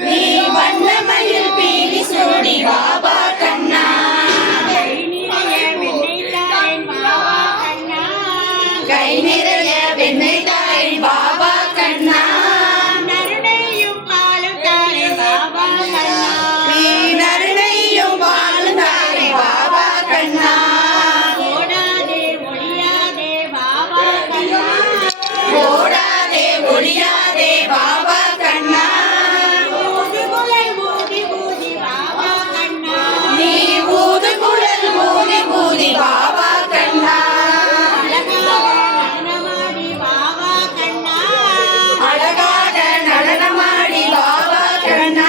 நீ வண்ணமயில் பீலி சூடி பாபா கண்ணா கை நிறைய வெண்ணெய் தாய் பாபா கண்ணா நறுனையும் பாலும் தாரே பாபா கண்ணா நீ நறுனையும் பாலும் தாய் பாபா கண்ணா ஓடாதே ஒளியாதே பாபா கண்ணா ஓடாதே ஒளியாதே பாபா கண்ணா ஊதுகுழல் ஊதி ஊதி பாபா கண்ணா நீ ஊது குழல் ஊதி ஊதி பாபா கண்ணா அழகாக நடனமாடி பாபா கண்ணா அழகாக நடனமாடி பாபா கண்ணா